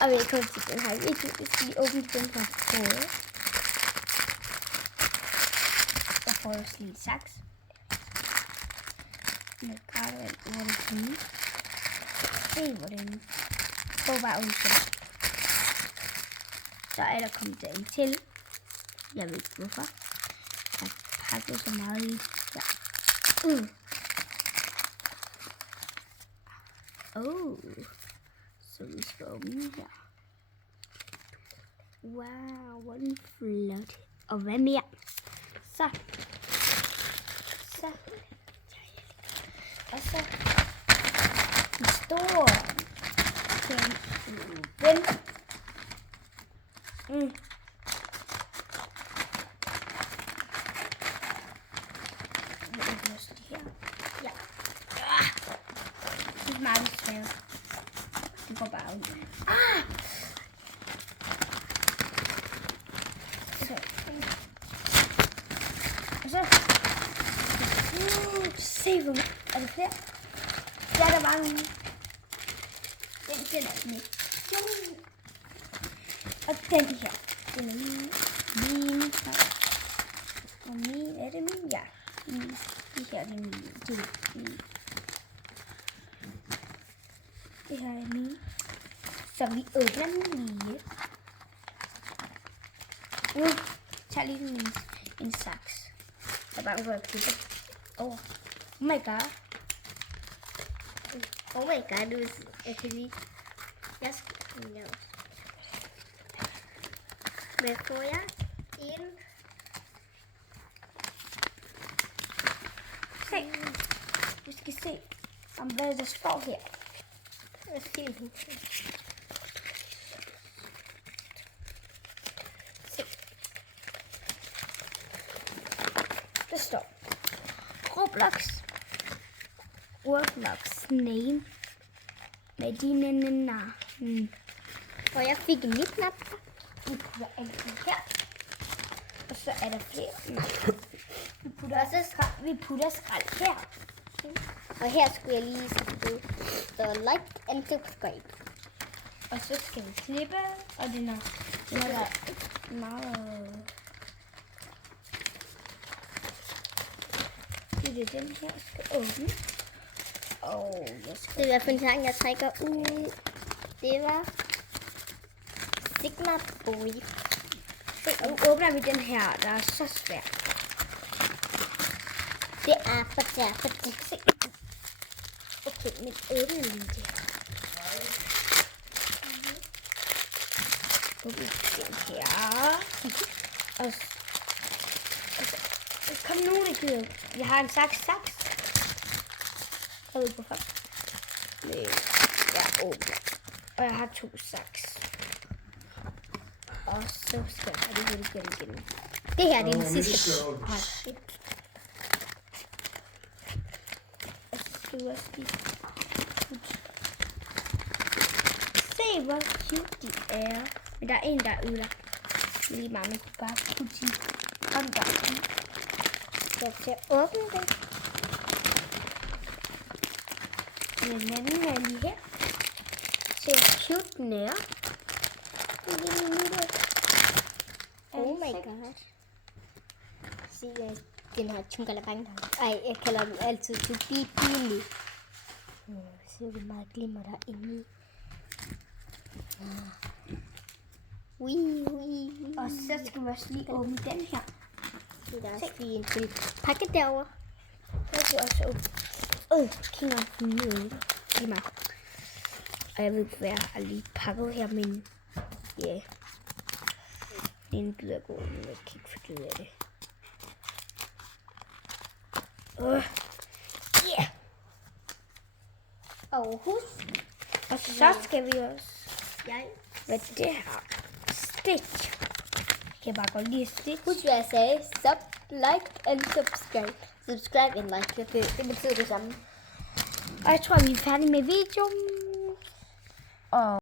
Og velkommen til den her video. Jeg skal lige åbne den her kode. Jeg får også lige et saks. Med gravvand, hvor det kan. Se hvor den får bare udsendt. Så er der kommet der en til. Jeg ved ikke hvorfor. Jeg har pakket så meget i. Ja. Så vi skal åbne her. Wow, hvor den flot. Og hvad mere? Så. Og så en stor ven. Ja. Det er meget svært. Det går bare ud. Og så. Se hvor er det flere? Ja, der var nogle. Den er sådan lidt. Og den her. Den er min. Og min, er det min? Ja. Det her er min. Det her er min. Så vi åbner den lige. Nu tager lige en saks. Jeg bare går og klippe. Oh my god. Oh my god, jeg kan lige. Jeg skal lave. Hvad får jeg? En. Se. Vi skal se, om hvad der står her. Jeg skal se. Der står Roblox name med dine navn. Og jeg fik en nyt nap. Vi putter alt her. Og så er der flere. Vi putter skrald her. Og her skulle jeg lige skrive så like and subscribe. Og så skal vi klippe. Og den er meget. Det er den her skal åbne. Det er i hvert fald en sang, jeg trækker ud. Det var Sigma Boy. Nu åbner vi den her, der er så svært. Det er for det. Okay, men åbne lige det her. Åbne den her. Og kom nu, det gider. Jeg har en saks. Jeg ved ikke hvorfor. Jeg åbner. Og jeg har 2 saks. Og så skal jeg have det igen. Det her det er den sidste. Og så skal jeg også lige. Se hvor cute de er. Men der er en der er ødelagt. Lige meget, man kan bare putte sin hånd der i. Jeg skal åbne det. Den anden er lige her. Se hvor cute den er. Oh my god. Se, den her chungalabang. Ej, jeg kalder den altid Billy. Se hvor meget glimmer der inde i. Og så skal vi også lige åbne den her. Der er også lige en til pakke derovre. Jeg skal også åbne. Kigger på noget. Lige meget. Og jeg ved ikke, hvad jeg har lige pakket her, men ja. Det er en bid af god, men jeg kan ikke finde ud af det. Og husk. Og så skal vi også. Hvad det her? Stitch. Jeg bare gå lige Stitch. Husk hvad jeg sagde. Like and subscribe. Subscribe and like. Det betyder det samme. Og jeg tror vi er færdige med videoen. Og